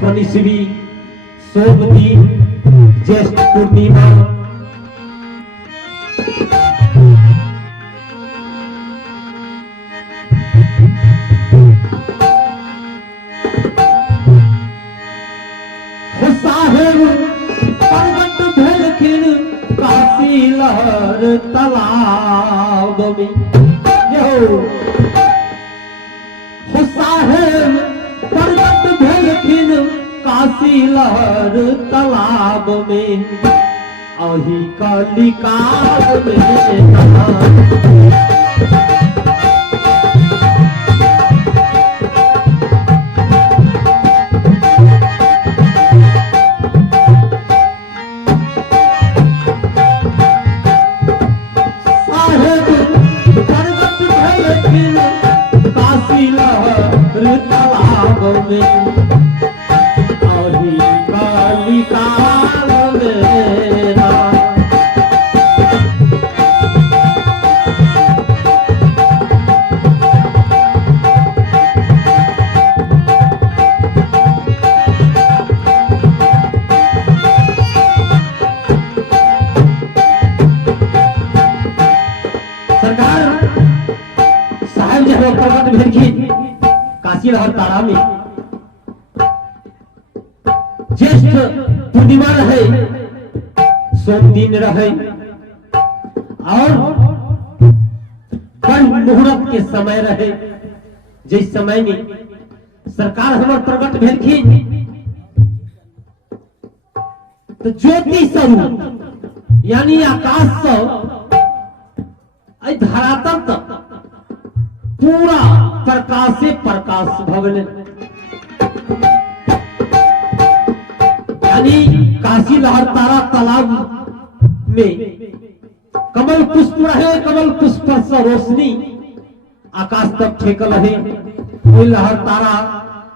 शनिश्री सोम दिन ज्येष्ठ पूर्णिमा पर्वत भेलखिन काशी लहर तालाब में साहेब पर्वत भेलखिन काशी लहर तालाब में अही कलिकाल में काशी लहर तारा में ज्येष्ठ पूर्णिमा रहे सोम दिन रहे और ब्रह्म मुहूर्त के समय रहे जिस समय में सरकार हमार प्रकट भेलखिन तो ज्योति स्वरूप यानी आकाश से धरातल तक पूरा प्रकाश से प्रकाश भवन यानी काशी लहर तारा तालाब में कमल पुष्प रहे कमल पुष्प से रोशनी आकाश तक ठेकल रहे वही लहर तारा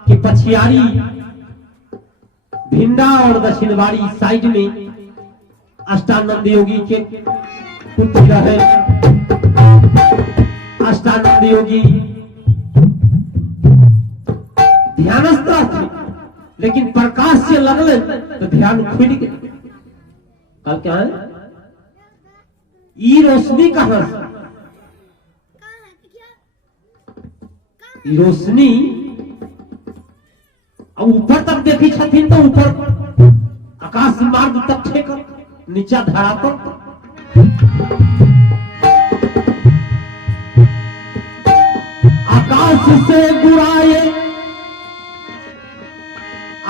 की पछियारी भिंडा और दक्षिणवाड़ी साइड में अष्टानंद योगी के पुत्र रहे अष्टानंद योगी ध्यानस्थ थे लेकिन प्रकाश से लगले तो ध्यान खुल गए कल क्या है ई रोशनी कहां से रोशनी अब ऊपर तक देखी छथिन तो ऊपर आकाश मार्ग तक ठेकर नीचा धरातल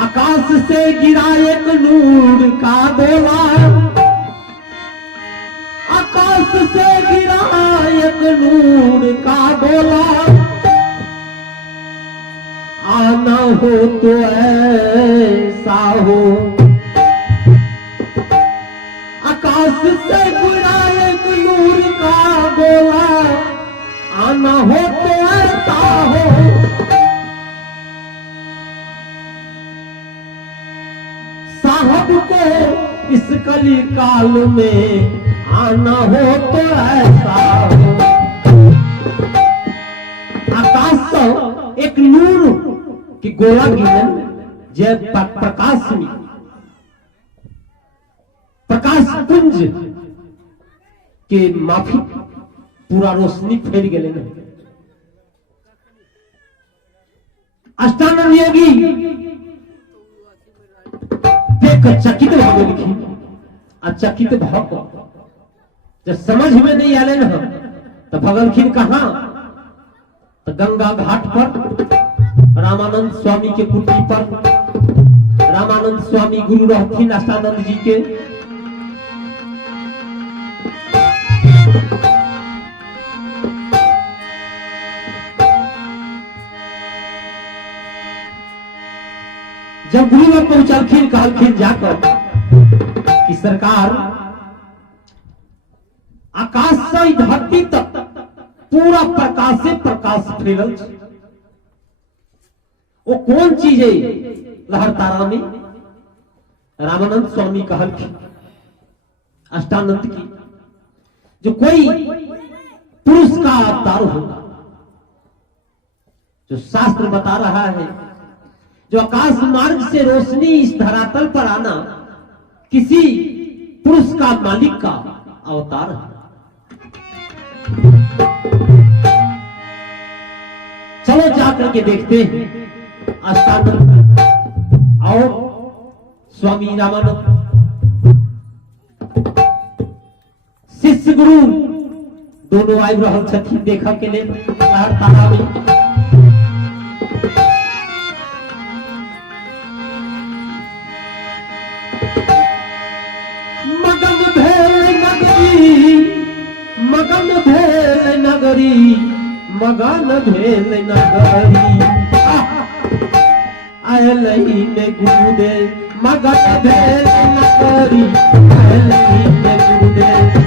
आकाश से गिरा एक नूर का गोला आकाश से गिरा एक नूर का गोला आना हो तो ऐसा हो आकाश से गिरा एक नूर का गोला आना हो तो ऐसा हो साहब को इस कली काल में आना हो तो ऐसा हो आकाश से एक नूर की गोला गिरन जय प्रकाश में प्रकाश पुंज के माफी पूरा रोशनी फैल गए अष्टानंद योगी देख चकित भाव लिखी चकित भाव जब समझ में नहीं आले न तो भगलखिन कहा तो गंगा घाट पर रामानंद स्वामी के कुटी पर रामानंद स्वामी गुरु रहथिन अष्टानंद जी के जब गुरु में पहुंचलखिन कहलखिन जाकर कि सरकार आकाश से धरती तक पूरा प्रकाश से प्रकाश फैलल वो कौन चीज है लहर तारा में रामानंद स्वामी कहलखिन अष्टानंद की जो कोई पुरुष का अवतार होगा जो शास्त्र बता रहा है जो आकाश मार्ग से रोशनी इस धरातल पर आना किसी पुरुष का, मालिक का अवतार है। चलो जाकर के देखते हैं आस्थानंद और स्वामी रामानंद शिष्य गुरु दोनों आयु रहल छथिन देखा के लिए लहर तारा में। मगन भेल नगरी, मगन भेल नगरी, मगन भेल नगरी, आयलही में गुरुदेव, मगन भेल नगरी, आयलही में गुरुदेव।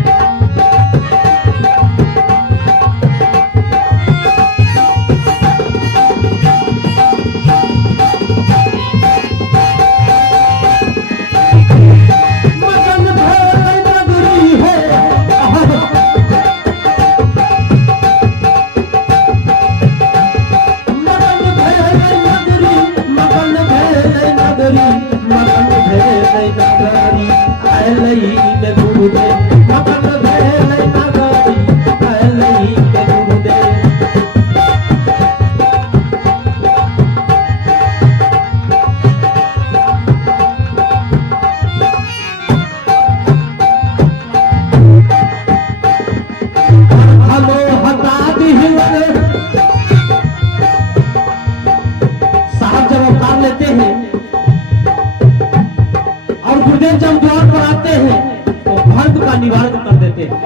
जब द्वार पर आते हैं तो भर्ग का निवारण कर देते हैं।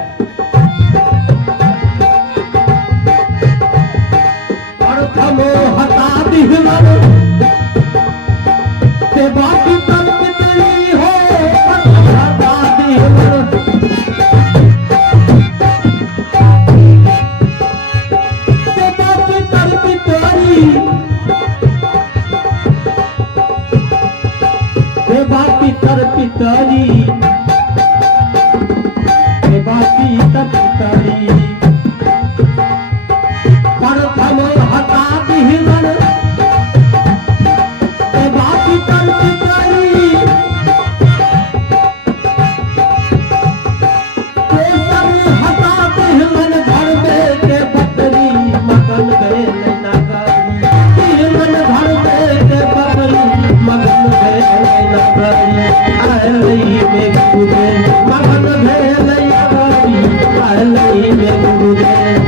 प्रथमो हता दिहलन ते बाकी तर्पितरी हो, हता दिहलन ते बाकी तर्पितरी, ते बाकी तर्पितरी, ते बाकी तर्पितरी। प्रथम हता दिहलन ते बाकी तर्पितरी, तेसर हता दिहलन घर में के बकरी, मगन भेल नगरी, दिहलन घर में के बकरी, मगन भेल नगरी, आयलही में गुरुदेव, मगन भेल नगरी, आयलही में गुरुदेव।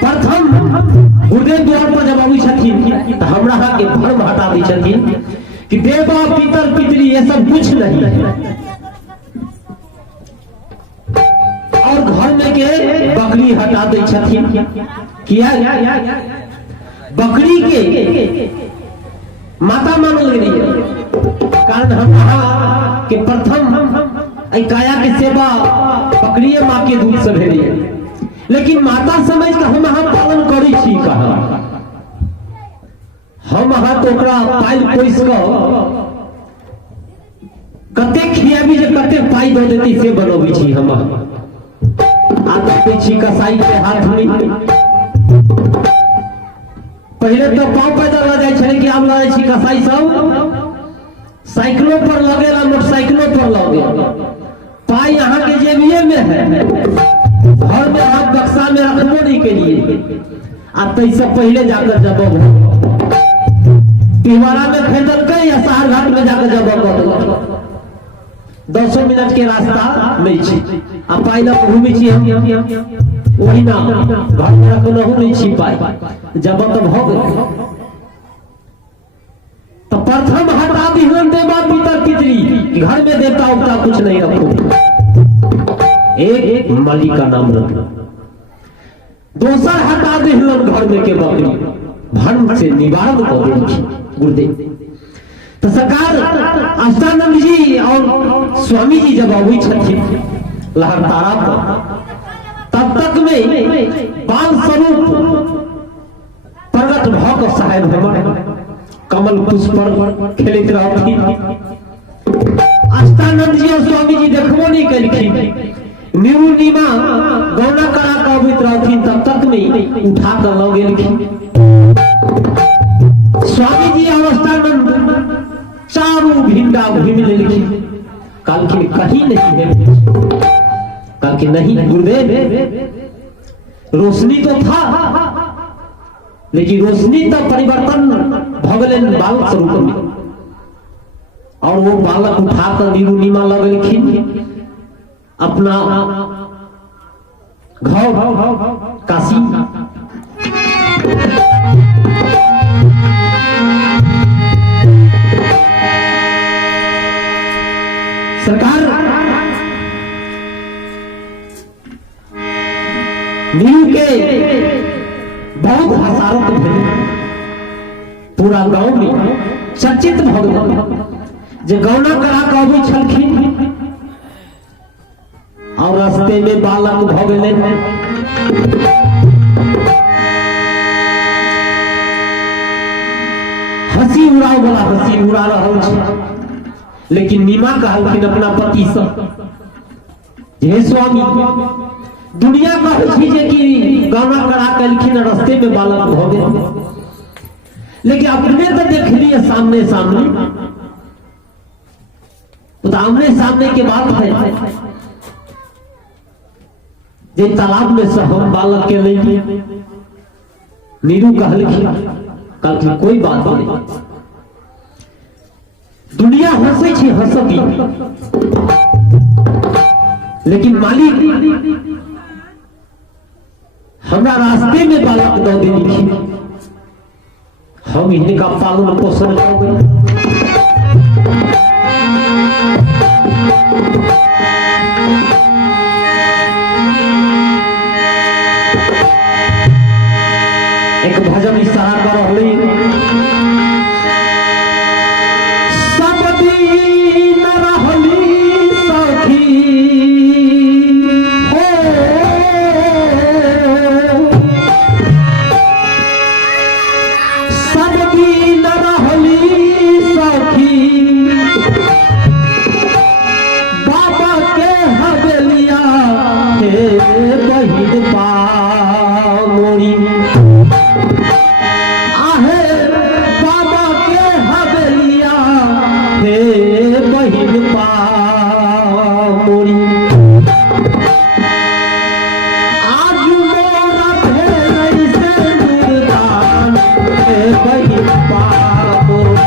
प्रथम गुरुदेव द्वार पर जब आबी छथिन तो हमरा के भ्रम हटा दी छथिन कि देवा पितर पितरी ये सब कुछ नहीं, और घर में के बकरी हटा दी छथिन। किया बकरी के माता मानल गई, कारण हम कहा कि प्रथम काया के सेवा बकरिए माँ के दूध से भेलिए, लेकिन माता समझ के हम अहाँ पालन करी छी, कहा हम अहाँ तो पाल पोस कते खियाबी जे कते पाई दे देती से बनबी छी। हम आदत छी कसाई के हाथ में, पहले तो पाँव पैदल लग जाए कि आब लगे छी कसाई सब साइकिलों पर लगेला, मोटरसाइकिलों पर लगे, पाई यहाँ के जेबिए में है, घर में हाथ बक्सा में रखबो नहीं के लिए। आ तैसे पहले जाकर जब तिवारा में खरीदल के या शहर घाट में जाकर जब 200 मिनट के रास्ता नहीं छी, आ पाई ना घूमी छी हम वही ना घर में रखना नहीं छी पाई जब तो हो गए। तो प्रथम हटा दिहलन देवा पितर पितरी, घर में देवता उवता कुछ नहीं रखो, एक मालिक का नाम रखना। दोसर हटा दिहलन घर में के बकरी, भ्रम से निवारण कर देलखिन गुरुदेव। तो सरकार अष्टानंद जी और स्वामी जी जब आबी छथिन लहरतारा पर, तब तक में बाल स्वरूप प्रगट भऽ कऽ साहेब हमर कमल पुष्प पर खेलैत रहथिन। अष्टानंद जी और स्वामी जी देखबो नहीं कलखिन। नीरू नीमा गौना करा के अबैत रहथिन तब तक में उठा कर लऽ गेलखिन। स्वामी जी और अष्टानंद चारू भिंडा घूम लेलखिन। कहलखिन कहीं नहीं है। कहलखिन नहीं गुरुदेव, रोशनी तो था, लेकिन रोशनी तो परिवर्तन भगलेन बालक स्वरूप में। और वो बालक उठाकर नीरू नीमा लगलखिन अपना घर काशी। सरकार नीरू के बहुत हसारत भेल। पूरा गांव में चर्चित भ गेल जे गौना करा के अबै छलखिन और रास्ते में बालक भ गेलै। हंसी उड़ाव वाला हंसी उड़ा रहल छै। लेकिन नीमा कहलखिन अपना पति से, हे स्वामी, दुनिया कहै छै जे कि गौना करा के एलखिन रास्ते में बालक भ गेल, लेकिन अपने तो देखलिए सामने सामने। तो आमने सामने के बात है जे तालाब में से हम बालक के ले। नीरू कहलखिन कोई बात नहीं, दुनिया हंसे छी हंसती, लेकिन मालिक हमरा रास्ते में बालक दऽ देलखिन, हम इनका पालन पोषण करबै। एक भजन इशारा कर रहली, सब दिन रहली सखी हो, सब दिन रहली सखी बाबा के हवेलिया हे बहिन पा मोरी। आहे बाबा के हवेलिया हे बहिन पा मोरी। आज मोरा भेलै सिंदूरदान हे बहिन पा मोरी।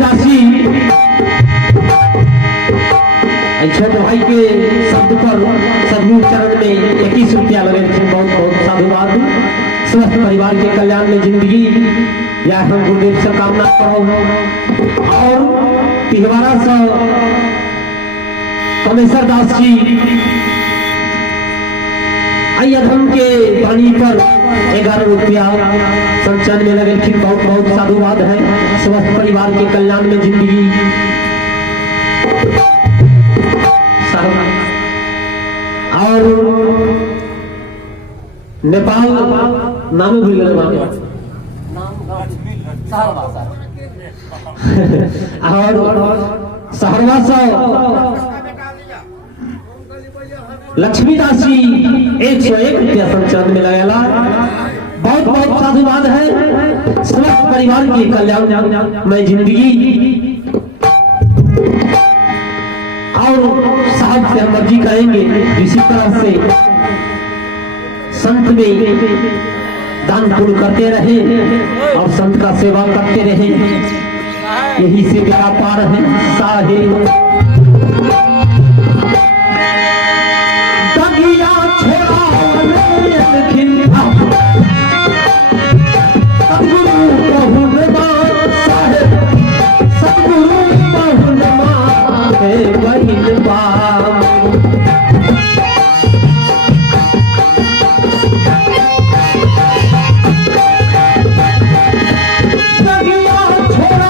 दासी छोटे भाई के शब्द पर सदगुरु चरण में 21 रुपया लगे थे। बहुत बहुत साधुवाद। समस्त परिवार के कल्याण में जिंदगी या हम गुरुदेव से कामना करो। और तिहवारा से कमेश्वर दास जी अयधम के पानी पर 11 रुपया संचयन में लगे थे। बहुत बहुत साधुवाद है। समस्त परिवार के कल्याण में जिंदगी। और नेपाल नाम भूल गए और सहरवा से लक्ष्मीदास जी 101 रुपया संचयन में लगेला। बहुत बहुत साधुवाद है। समस्त परिवार के कल्याण में जिंदगी। और साहब से हम अर्जी करेंगे इसी तरह से संत में दान पुण्य करते रहे और संत का सेवा करते रहे। यही से मेरा पार है साहे दगिया छोड़ा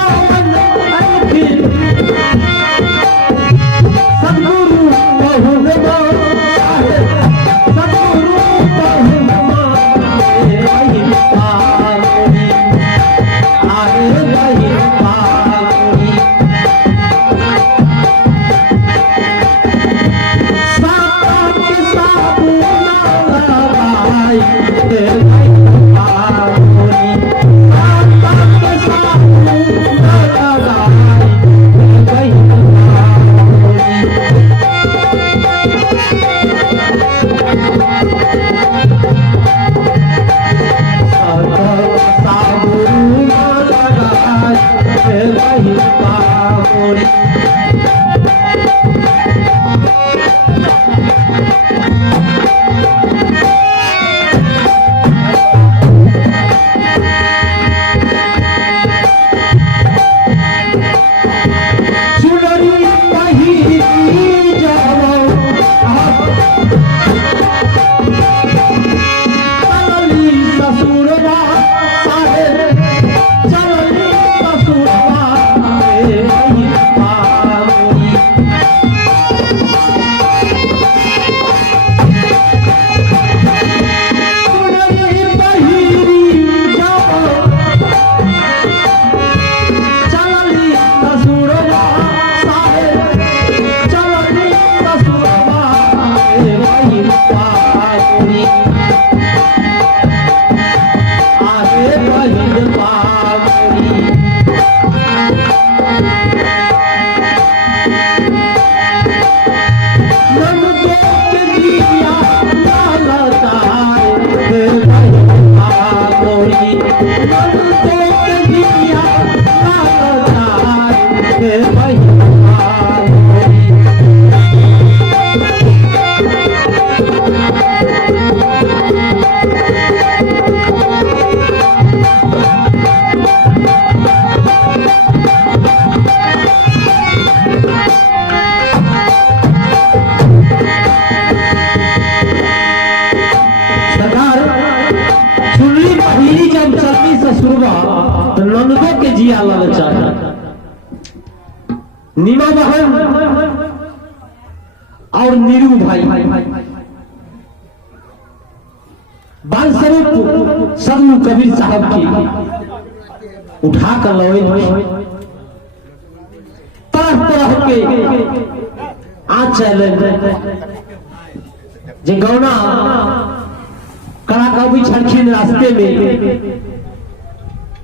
मोरी नंदो के जिया ललचा नीमा बहन और नीरू भाई बाल स्वरूप सदगुरु कबीर साहब की उठा कर लवे तरह तरह के आंचल जे गौना कड़ा कभी छलखिन रास्ते में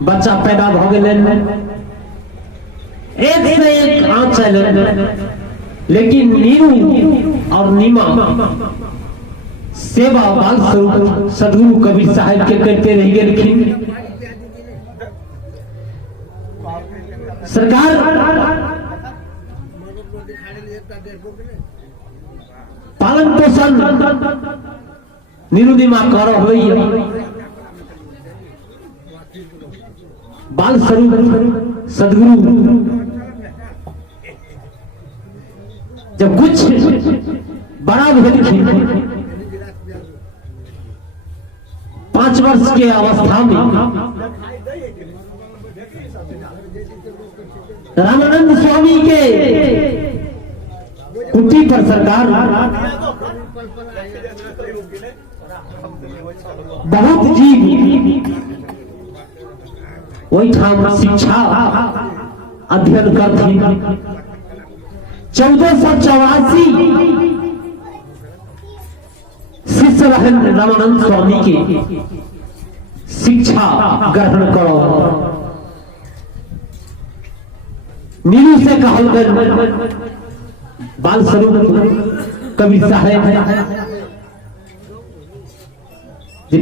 बच्चा पैदा भ गेल एक से एक आंचल लेकिन नीरू और नीमा सेवा बाल स्वरूप सदगुरु कबीर साहब के करते रह गेलखिन। सरकार पालन पोषण नीरू नीमा कर बाल स्वरूप सदगुरु जब कुछ बड़ा भेलखिन 5 वर्ष के अवस्था में रामानंद स्वामी के कुटी पर सरकार बहुत जीव वही ठाम शिक्षा अध्ययन करती 1484 शिष्य रहन रामानंद स्वामी के शिक्षा ग्रहण करो। नीरू से कहल गए बाल स्वरूप कबीर साहब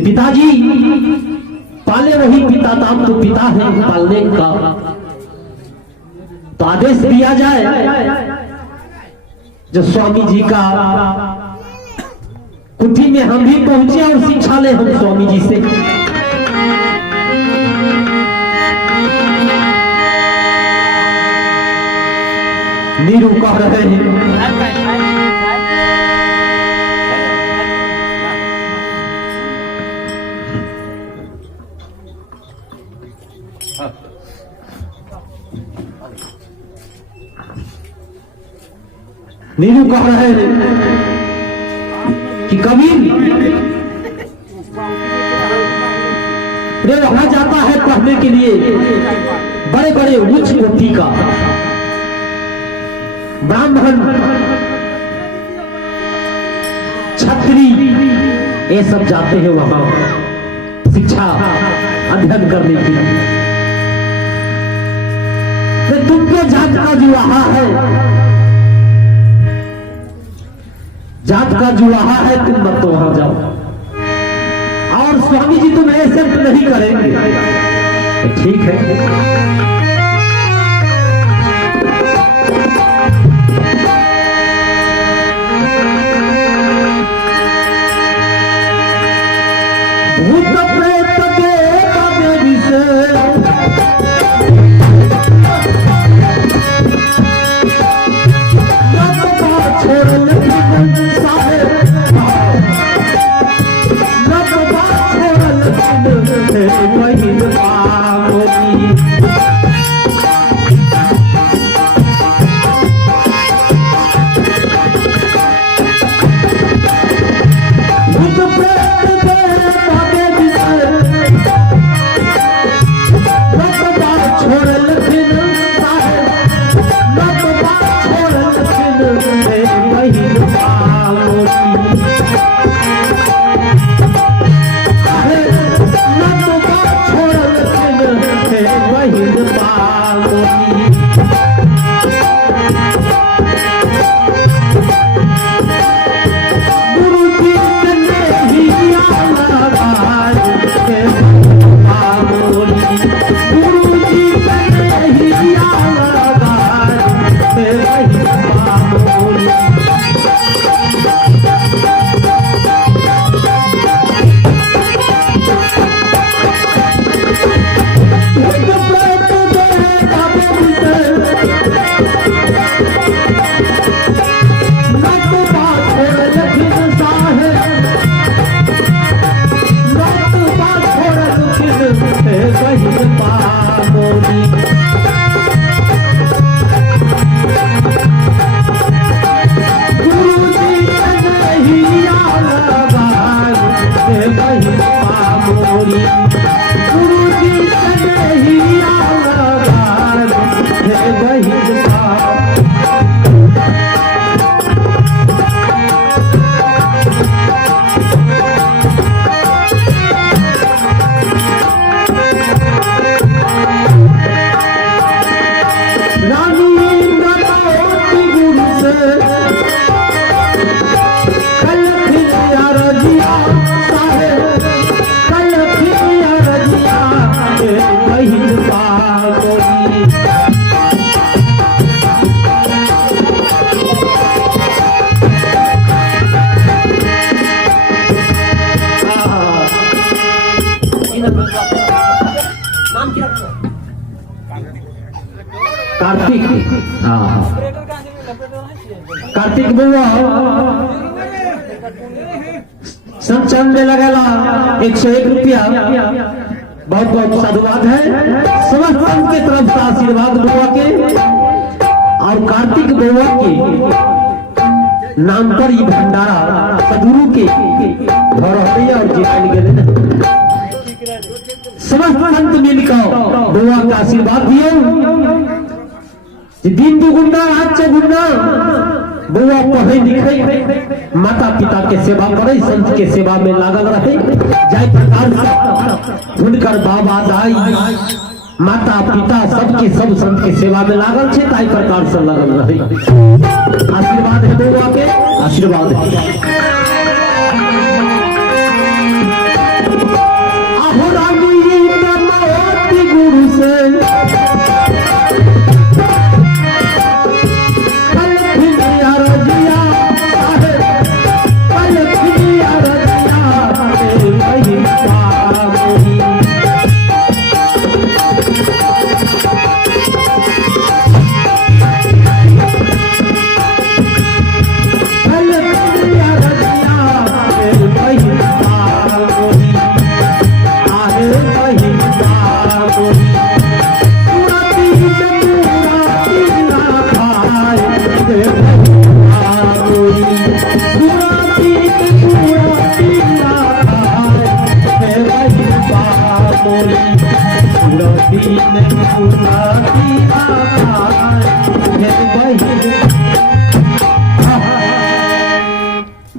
पिताजी पाले वही पिता ताम तो पिता है पालने का तो आदेश दिया जाए जो स्वामी जी का कुटी में हम भी पहुंचे और शिक्षा ले हम स्वामी जी से। नीरू कह रहे हैं नीरू कह रहे हैं कि कबीर वहां जाता है पढ़ने के लिए बड़े बड़े उच्च कोटि का ब्राह्मण छत्री ये सब जाते हैं वहां शिक्षा अध्ययन करने के लिए। तो तुमके जात का जुआहा है, जात का जुआहा है, तुम मत तो वहां जाओ। और स्वामी जी तुम्हें एक्सेप्ट नहीं करेंगे, ठीक है। कार्तिक कार्तिक बुआ सब चंदे लगेला 101 रुपया। बहुत बहुत साधुवाद है समस्त संत के तरफ से आशीर्वाद बुआ के और कार्तिक बुआ के नाम पर ये भंडारा सदगुरु के भरौतिया और जीवन गेले समस्त संत मिलकर बुआ का आशीर्वाद दियो। दिन दुगुना रात चौगुना बुआ पढ़े लिखे माता पिता के सेवा करे संत के सेवा में लागल रहे। जाय प्रकार से हुनकर बाबा दाई माता पिता सबके सब संत के सेवा में लागल छे ताई प्रकार से लगल रहे। आशीर्वाद है बुआ के आशीर्वाद है। आहो रानी नमोति गुरु से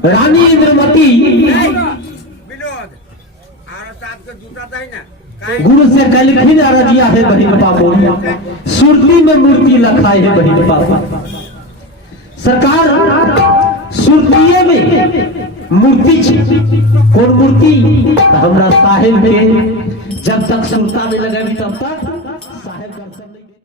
रानी इंद्रमती गुरु से कल अरजिया है बहिन पापोरिया सुरती में मूर्ति लखाए है बहिन पापा। सरकार सुरतिये में मूर्ति कौन मूर्ति हमरा साहिब के जब तक सुरता में लगे तब तक